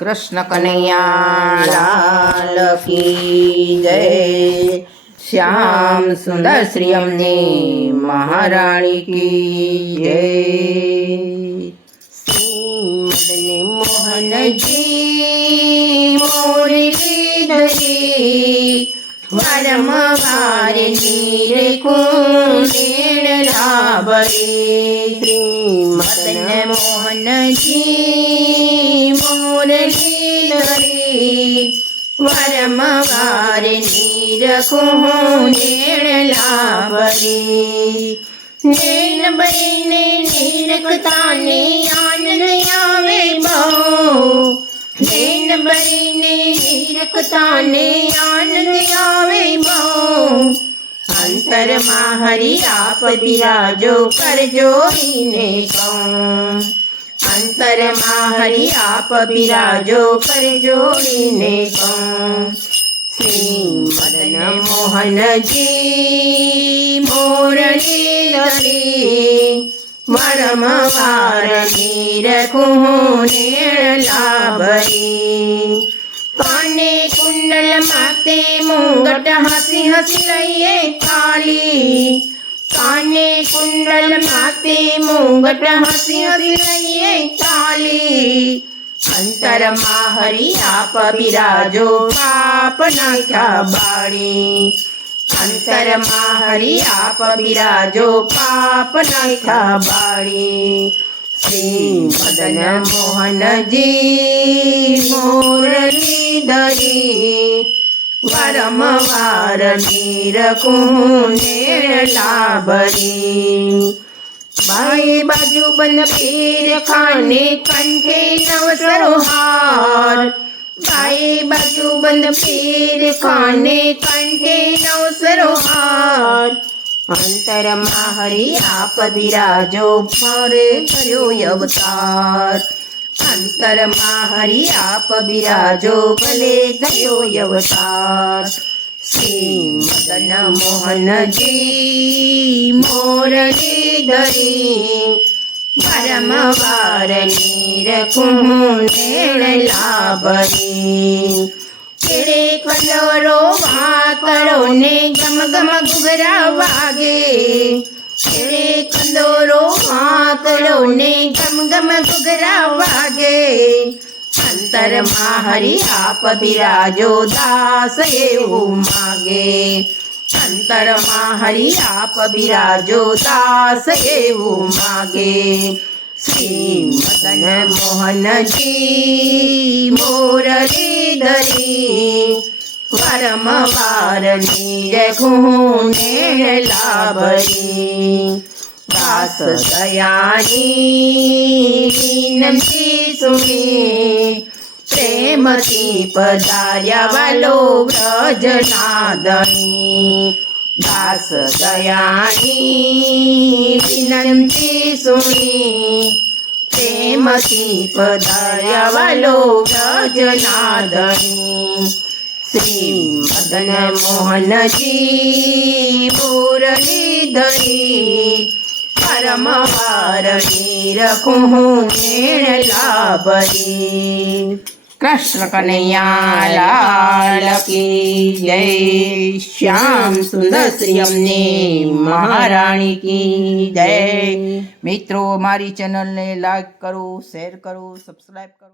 कृष्ण कन्हैया लाल की जय। श्याम सुंदर श्री अम्ने महारानी की जय। श्री मदन मोहन जी मोरली धरी वरम वार नीर कुंडेण लाभरी। श्री मदन मोहन जी मोरली धरी वरम वार नीर कुंडेण लाभरी। नैन बरीने नीरकताने आनंद आवे बहु। नैन बरीने नीरकताने आनंद आवे बहु। अंतर मां हरि आप बिराजो कर जोड़ीने कहूं। अंतर मां हरि आप बिराजो कर जोड़ीने कहूं। श्री मदन मोहन जी मोरली धरी वरम वार नीर कुंडेण लाभरी। काने कुंडल माते मुंगट हसी हसी लइए थाली। काने कुंडल माते मुंगट हसी हसी लइए थाली। अंतर मां हरि आप बिराजो पाप नाख्या बाड़ी। अंतर मां हरि आप बिराजो पाप नाख्या बाड़ी। श्री मदन मोहन जी मोरली धरी वरम वार नीर कुंडेण लाभरी। बाई बाजू बन पीर खाने कंठे नव सरोहार। बाई बाजू बंद पीर खाने कंठे नव सरोहार। अंतर मां हरि आप बिराजो मारे कर्यो अवतार। अंतर मां हरि आप बिराजो भले कर्यो अवतार। श्री मदन मोहन जी मोरली धरी वरम वार नीर कुंडेण लाभरी। केड़े कंदोरो वाकड़ो ने गम गम घुघरा वागे। केड़े कंदोरो वाकड़ो ने गम गम घुघरा वागे। अंतर मां हरि आप बिराजो दास एवं मागे। अंतर मां हरि आप बिराजो दास एवं मागे। श्री मदन मोहन जी मोरली धरी वरम वार नीर कुंडेण लाभरी। दास दयानी विनती सुनी प्रेमती पधार्या वालो व्रजनादनी। दास दयानी विनती सुनी प्रेमती पधार्या वालो व्रजनादनी। श्री मदन मोहन जी मोरली धरी वरम वार नीर कुंडेण लाभरी। कृष्ण कन्हैया लाल की जय। श्याम सुंदर श्री अम्ने महारानी की जय। मित्रों, मारी चैनल ने लाइक करो, शेर करो, सब्सक्राइब करो।